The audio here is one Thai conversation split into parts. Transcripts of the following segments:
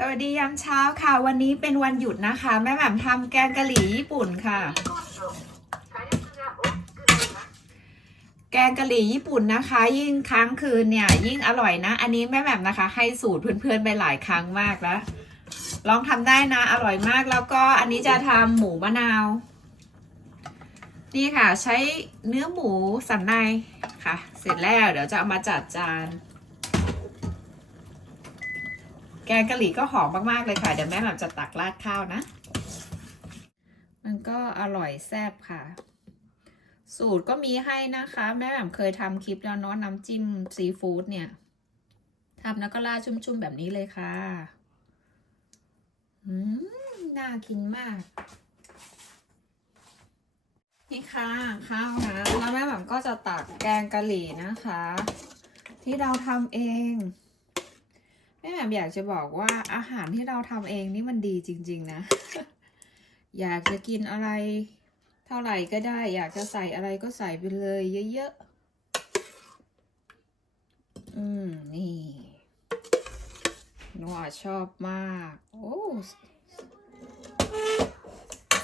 สวัสดียามเช้าค่ะ วันนี้เป็นวันหยุดนะคะ แม่แหม่มทำแกงกะหรี่ญี่ปุ่นค่ะ แกงกะหรี่ญี่ปุ่นนะคะ ยิ่งค้างคืนเนี่ย ยิ่งอร่อยนะ อันนี้แม่แหม่มนะคะ ให้สูตรเพื่อนๆไปหลายครั้งมากแล้วลองทำได้นะ อร่อยมากแล้วก็อันนี้จะทำหมูมะนาว นี่ค่ะ ใช้เนื้อหมูสันในค่ะ เสร็จแล้วเดี๋ยวจะเอามาจัดจาน แกงกะหรี่ก็หอมมากๆเลยค่ะ เดี๋ยวแม่แหม่มจะตักราดข้าวนะ มันก็อร่อยแซ่บค่ะ สูตรก็มีให้นะคะ แม่แหม่มเคยทำคลิปแล้วเนาะน้ำจิ้มซีฟู้ดเนี่ยทำแล้วก็ราดชุ่มๆแบบนี้เลยค่ะ อืม น่ากินมาก นี่ค่ะข้าวนะ แล้วแม่แหม่มก็จะตักแกงกะหรี่นะคะ ที่เราทำเอง แม่แหม่มอยากจะบอกว่าอาหารที่เราทำเองนี่มันดีจริง ๆ นะ อยากจะกินอะไร เท่าไหร่ก็ได้ อยากจะใส่อะไรก็ใส่ไปเลย เยอะๆ อืม นี่นัวชอบมาก โอ้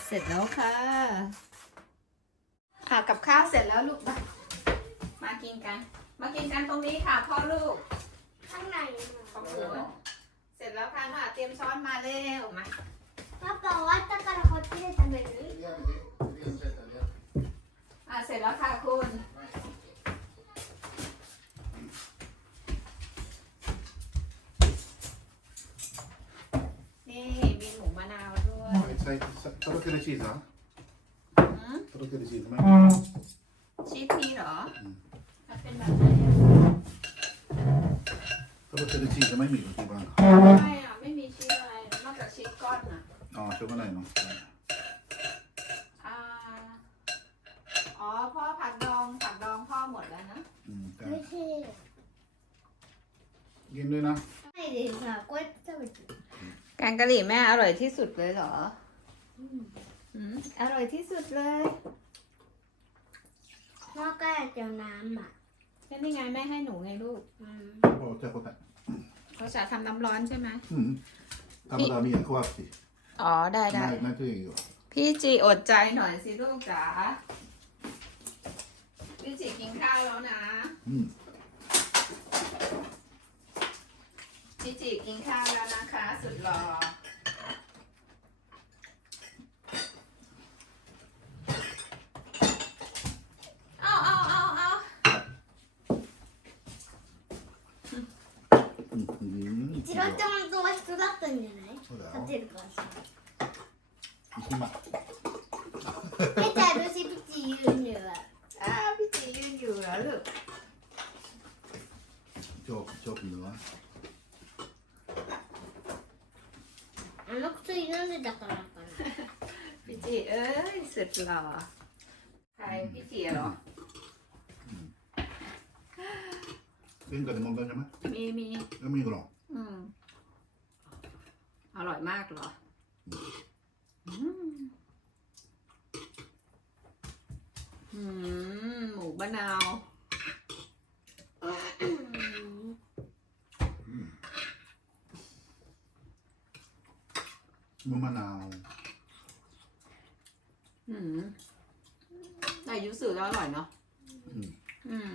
เสร็จแล้วค่ะค่ะกับข้าวเสร็จแล้วลูกมามากินกัน มากินกันตรงนี้ค่ะพ่อลูก ข้างใน เสร็จแล้วค่ะมาเตรียมช้อนมาเร็วมาป้าบอกว่าจะกระโดดที่จะทำแบบนี้อะเสร็จแล้วค่ะคุณ นี่มีหมูมะนาวด้วย Sai, sai, to lo che decisa? หืม To lo che decisa? Ma ชีสนี่เหรอมมันเป็นแบบไหนอะ to lo che decisa? Ma mi ti va. ไม่อะ ไม่มีชีสอะไรนอกจากชีสก้อนอะ No, c'è ma no. อ่า อ๋อพ่อผักดองผักดองพ่อหมดแล้วนะ Mm, ไม่ dai. ใช่ Vieni noi là. ไม่ดีค่ะก็จะไปกินแกงกะหรี่แม่อร่อยที่สุดเลยเหรออืมอร่อยที่สุดเลยพ่อก็อยากเจียวน้ำอะ ก็นี่ไงแม่ให้หนูไงลูกอืม Oh, c'è con te. เขาจะทำน้ำร้อนใช่ไหม Mm. Tamo da mia, quarti. อ๋อได้ได้ Ma ma tu io. พี่จีอดใจหน่อยสิลูกจ๋า พี่จีกินข้าวแล้วนะ Mm. พี่จีกินข้าวแล้วนะคะ สุดหล่อ ラちゃんとは人だったんじゃない？そうだよ立てるからさ一枚ちゃルシピチユニューあーピチユニューある çok çok iyi は？あの薬飲んでたからかな。ピチ、うーい、切なわ。はい、ピチやろ。前回で問題じゃない？耳。耳に行くの。 อร่อยมากเหรออืมอืมหมูมะนาว Mo manao. อืมแต่ยูสึแล้วอร่อยเนาะอืม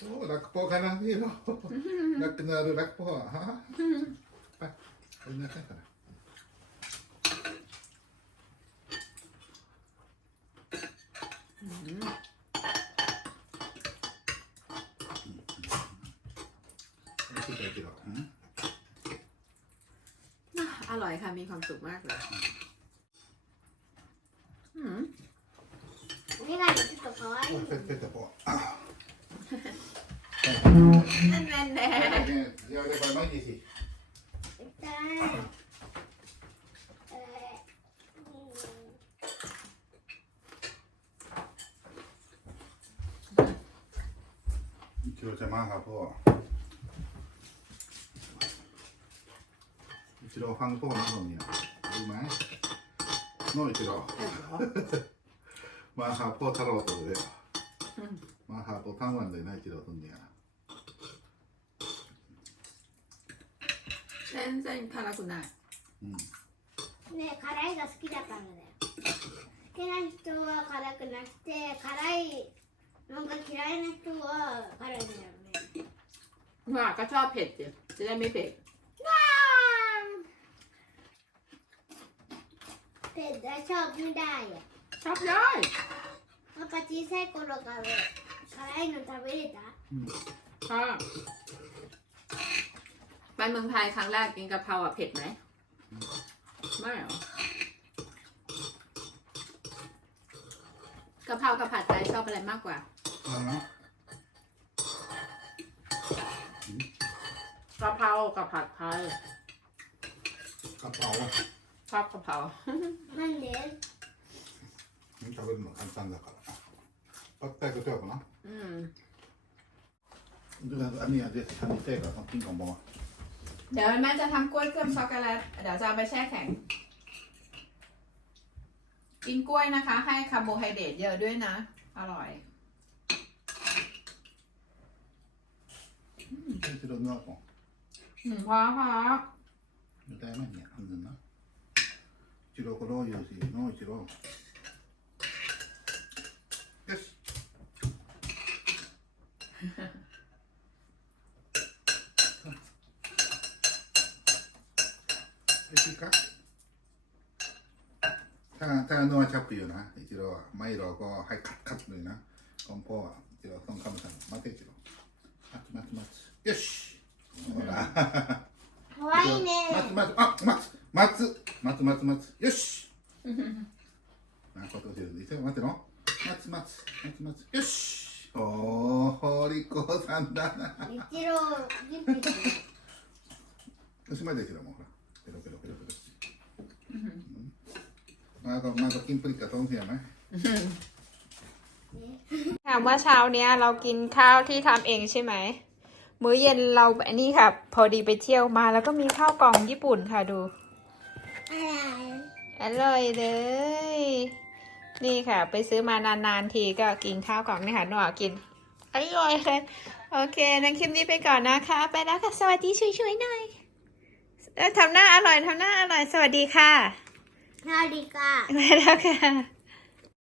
โอ้รักพ่อขนาดนี้เนาะรักนารักพ่อฮะไปเอาเนื้อแค่ไหนไม่ใช่กินหรอกฮะอร่อยค่ะ มีความสุขมากเลยอืมお願いちょっと可愛い。เป็ดเป็ดแต่ นั่ดีจ้จะมาพ่อンうハポー、ん、เส้นเส้นคาราคุนะ うんね辛いが好きだからだよ好きな人は辛くなくて辛いのが嫌いな人は辛いんだよね ว่าก็ชอบเผ็ดสิจะได้ไม่เผ็ด แต่ได้ชอบไม่ได้อะ ชอบได้ パパ小さい頃から辛いの食べれた ชอบ ไปเมืองไทยครั้งแรกกินกะเพราอ่ะเผ็ดไหมไม่หรอกะเพรากับผัดไทยชอบอะไรมากกว่า あら กะเพรากับผัดไทย カッパは ชอบกะเพรา なんで食べるの簡単だからパッタイと手やかな อืม อันนี้อาจจะทำ เดี๋ยวแม่จะทำกล้วยเคลือบช็อกโกแลต เดี๋ยวจะเอาไปแช่แข็ง กินกล้วยนะคะ ให้คาร์โบไฮเดรตเยอะด้วยนะ อร่อย 실제로า어갖고 อืมพอพอ 일단 해봤 냐, 안 넣 나? 지로 걸어야 지, 넣 어, 지 로. 동안 잡고 요나 이지로 마이로고 하이 카츠노이나 건포 이지로 동감산 마테지로 마트 마트 마트 요시 오라かわいいね。待つ待つ。待つ。待つ待つ待つ。よし。なんか音るんで待ての待つ待つ。待つ待つ。よし。おおりこさんだな。一郎準しまで けどもほら。ペロペロペロペロ。 มาก็มาก็กินปริกกับท้องเสียไหมถามว่าเช้าเนี้ยเรากินข้าวที่ทำเองใช่ไหม มื้อเย็นเราอันนี้ค่ะ พอดีไปเที่ยวมาแล้วก็มีข้าวกล่องญี่ปุ่นค่ะดู อร่อยเลย นี่ค่ะ ไปซื้อมานานๆทีก็กินข้าวกล่องนี่ค่ะหนูอะกิน อร่อยเลย โอเคนั้นคลิปนี้ไปก่อนนะคะ ไปแล้วค่ะ สวัสดีช่วยๆหน่อยทำหน้าอร่อยทำหน้าอร่อย สวัสดีค่ะ Howdy, Howdy,